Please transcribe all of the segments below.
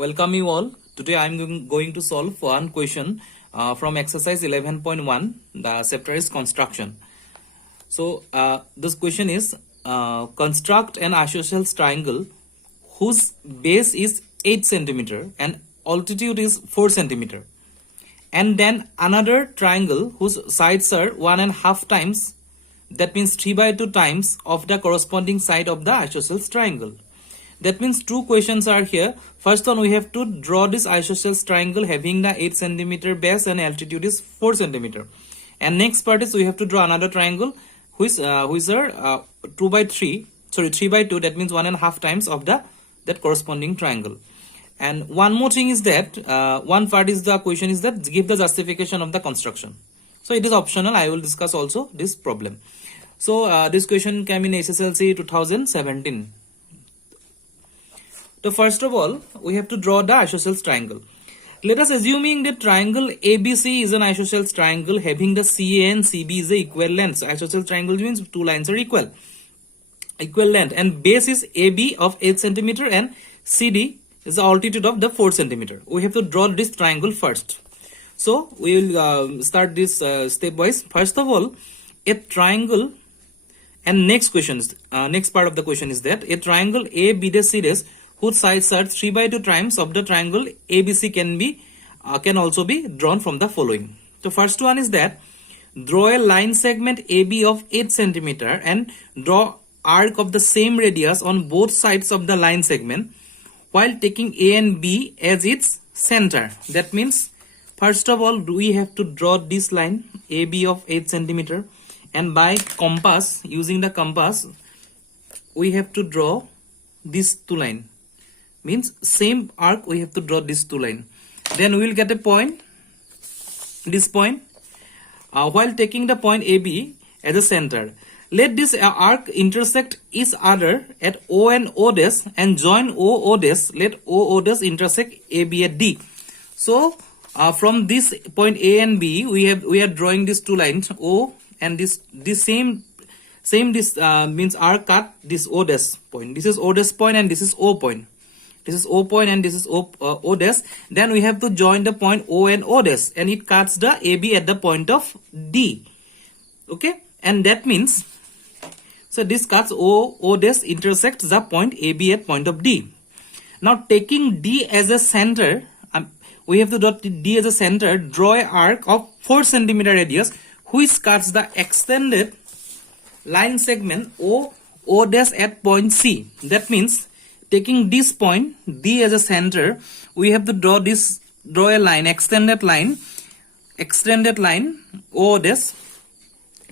Welcome you all. Today I am going to solve one question from exercise 11.1. The chapter is construction. So this question is construct an isosceles triangle whose base is 8 centimeter and altitude is 4 centimeter, and then another triangle whose sides are 1.5 times, that means 3/2 times of the corresponding side of the isosceles triangle. That means two questions are here. First one, we have to draw this isosceles triangle having the 8 centimeter base and altitude is 4 centimeter. And next part is we have to draw another triangle which are 3/2. That means 1.5 times of that corresponding triangle. And one more thing is that one part is the question is that give the justification of the construction. So it is optional. I will discuss also this problem. So this question came in SSLC 2017. So first of all, we have to draw the isosceles triangle. Let us assuming that triangle ABC is an isosceles triangle having the CA and CB is the equal length. So isosceles triangle means two lines are equal length, and base is AB of 8 centimeter and CD is the altitude of the 4 centimeter. We have to draw this triangle first. So we will start this stepwise. First of all, a triangle, and next part of the question is that a triangle ABCD whose sides are 3/2 times of the triangle ABC can also be drawn from the following. So first one is that draw a line segment AB of 8 centimeter and draw arc of the same radius on both sides of the line segment while taking A and B as its center. That means first of all we have to draw this line AB of 8 centimeter, and by compass, using the compass, we have to draw these two lines. Means same arc we have to draw these two lines. Then we will get a point, this point, while taking the point AB as a center. Let this arc intersect each other at O and O dash and join O dash. Let O dash intersect AB at D. So from this point A and B, we are drawing these two lines O, and this means arc cut this O dash point. This is O dash point and this is O point. This is O point and this is O dash. Then we have to join the point O and O dash, and it cuts the AB at the point of D. Okay, and that means, so this cuts O dash intersects the point AB at point of D. Now taking D as a center, we have to draw D as a center. Draw an arc of 4 centimeter radius which cuts the extended line segment O dash at point C. That means taking this point D as a center, we have to draw a line, extended line O dash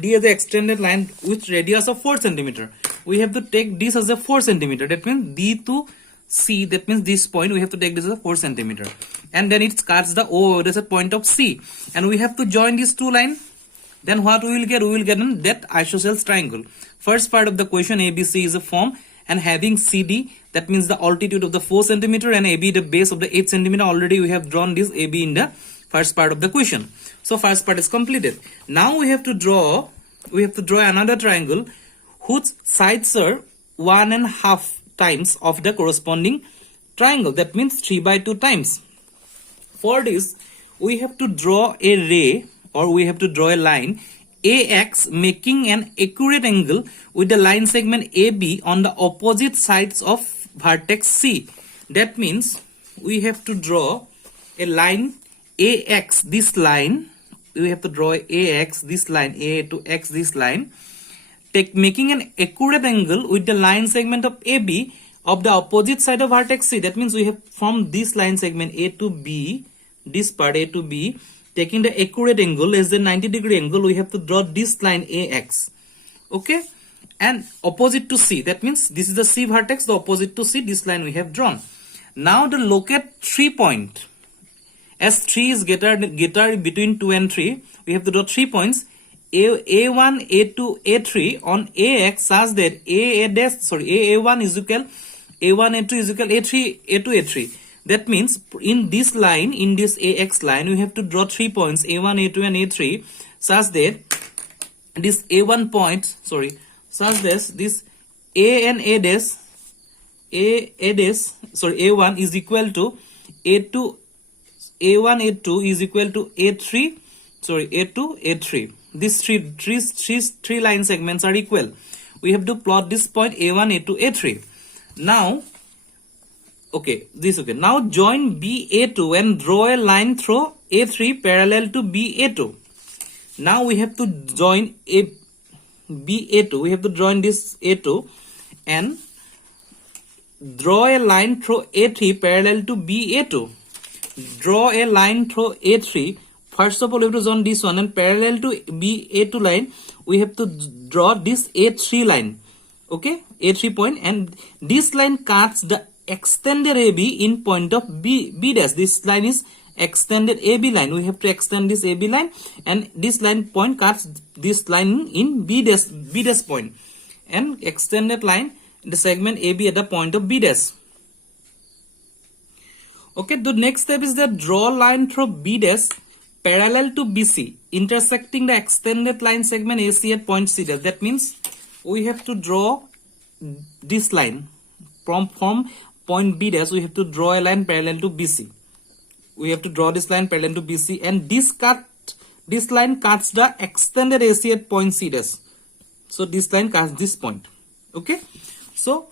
D as the extended line with radius of 4 centimeter. We have to take this as a 4 centimeter. That means D to C, that means this point we have to take this as a 4 centimeter, and then it cuts the O dash at point of C, and we have to join these two lines. Then what we will get? We will get that isosceles triangle. First part of the question, ABC is a form and having CD, that means the altitude of the 4 centimeter, and AB the base of the 8 centimeter. Already we have drawn this AB in the first part of the question. So first part is completed. Now we have to draw another triangle whose sides are 1.5 times of the corresponding triangle. That means 3/2 times. For this we have to draw a ray, or we have to draw a line AX making an accurate angle with the line segment AB on the opposite sides of vertex C. That means we have to draw a line AX, this line, we have to draw AX, this line, A to X, this line, making an accurate angle with the line segment of AB of the opposite side of vertex C. That means we have from this line segment A to B, this part A to B, taking the accurate angle less than 90-degree angle, we have to draw this line AX. Okay, and opposite to C, that means this is the C vertex, the opposite to C, this line we have drawn. Now the locate 3 point, as 3 is greater between 2 and 3, we have to draw 3 points A1, A2, A3 on AX such that AA1 is equal A1, A2 is equal A3, A2, A3. That means in this line, in this AX line, we have to draw 3 points A1, A2 and A3 such that this A1 point, such that this A and A dash A dash A1 is equal to A2 A1 A2 is equal to A3, sorry, A2 A3. These three line segments are equal. We have to plot this point A1 A2 A3. Now okay, this okay. Now join BA2 and draw a line through A3 parallel to BA2. Now we have to join BA2. We have to join this A2 and draw a line through A3 parallel to BA2. Draw a line through A3. First of all, we have to join this one, and parallel to BA2 line, we have to draw this A3 line. Okay, A3 point, and this line cuts the extended AB in point of B dash. This line is extended AB line. We have to extend this AB line, and this line point cuts this line in B dash point, and extended line the segment AB at the point of B dash. Okay, the next step is that draw line through B dash parallel to BC, intersecting the extended line segment AC at point C dash. That means we have to draw this line from point B dash. We have to draw a line parallel to BC. We have to draw this line parallel to BC, and this line cuts the extended AC at point C dash. So this line cuts this point. Okay, so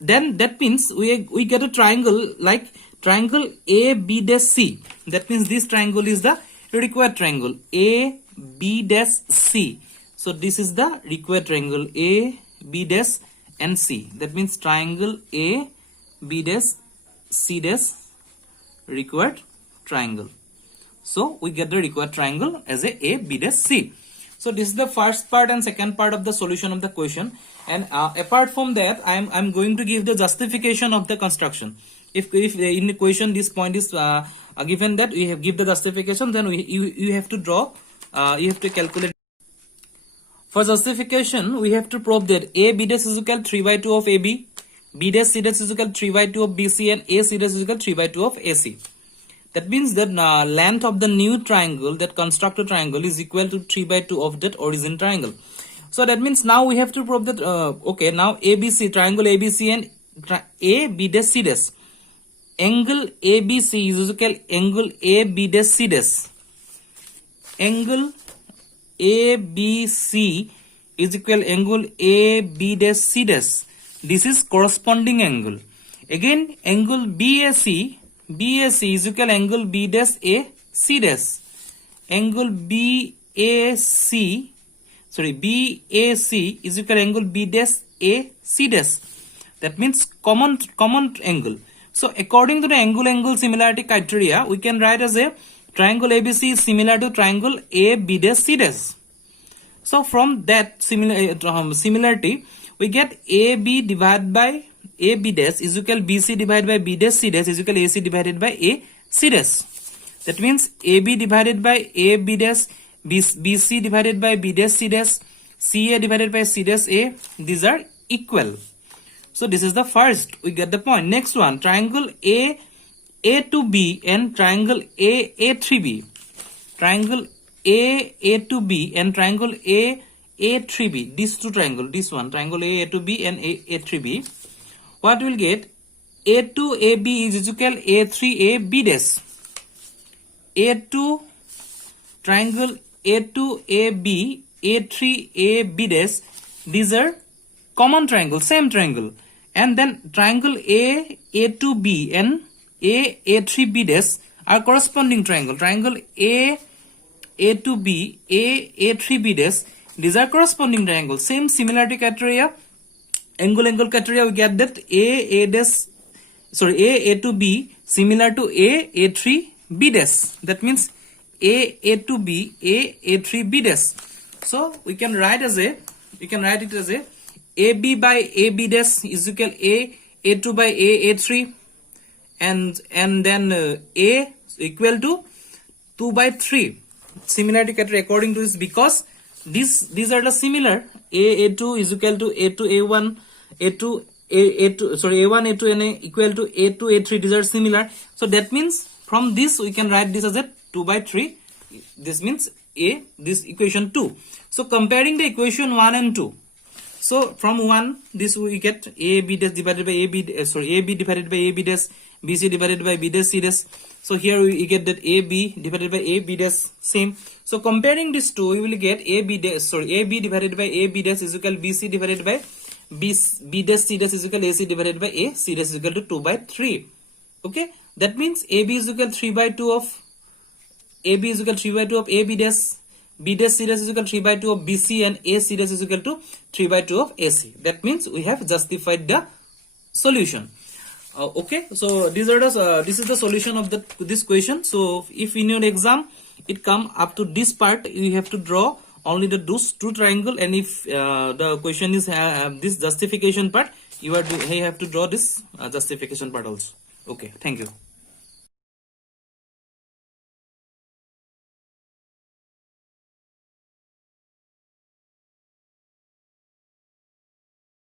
then that means we get a triangle like triangle A B dash C. That means this triangle is the required triangle A B dash C. So this is the required triangle A B dash and C. That means triangle A B dash C dash required triangle. So we get the required triangle as a B dash C. So this is the first part and second part of the solution of the question. And apart from that, I'm going to give the justification of the construction. If in the question this point is given that we have give the justification, then you have to draw, you have to calculate. For justification, we have to prove that A B dash is equal 3 by 2 of AB, B dash C dash is equal 3 by 2 of BC, and A C dash is equal 3 by 2 of AC. That means that length of the new triangle, that constructed triangle, is equal to 3 by 2 of that origin triangle. So that means now we have to prove that okay, now ABC, triangle ABC and A B dash C dash, angle ABC is equal angle A B dash C dash. Angle ABC is equal angle A B dash C dash. This is corresponding angle. Again, angle BAC is equal angle B dash A C dash. Angle BAC is equal angle B dash A C dash. That means common angle. So according to the angle similarity criteria, we can write as a triangle ABC is similar to triangle A B dash C dash. So from that similarity, we get AB divided by AB dash is equal BC divided by B dash C dash is equal AC divided by A C dash. That means AB divided by A B dash, BC divided by B dash C dash, CA divided by C dash A. These are equal. So this is the first. We get the point. Next one, triangle A to B and triangle A3B. Triangle A to B and triangle A3B. These two triangles. This one, triangle A to B and A3B. What we'll get? A2AB is equal A3AB dash. A2 triangle A2AB, A3AB dash. These are common triangle, same triangle. And then triangle A2B and A3B dash are corresponding triangle. Triangle A2B, A3B dash. These are corresponding triangle. Same similarity criteria. Angle criteria, we get that A to B similar to A3B dash. That means A to B, A3B dash. So we can write it as a AB by AB dash is equal A2 by A3, and then A equal to 2 by 3. Similarity criteria according to this, because these are the similar. A2 is equal to A2 A1, A1 A2 and A equal to A2 A3. These are similar. So that means from this we can write this as a 2 by 3. This means this equation 2. So comparing the equation 1 and 2. So from 1, this we get AB dash divided by AB, AB divided by AB dash, BC divided by B dash C dash. So here we get that AB divided by AB dash same. So comparing these two, we will get AB divided by AB dash is equal BC divided by B dash C dash is equal AC divided by A C dash is equal to 2 by 3. Okay, that means AB is equal 3 by 2 of AB is equal 3 by 2 of AB dash, B dash C dash is equal 3 by 2 of BC, and A C dash is equal to 3 by 2 of AC. That means we have justified the solution. Okay, so this is the solution of this question. So if in your exam it come up to this part, you have to draw only those two triangle, and if the question is this justification part, you have to draw this justification part also. Okay, thank you.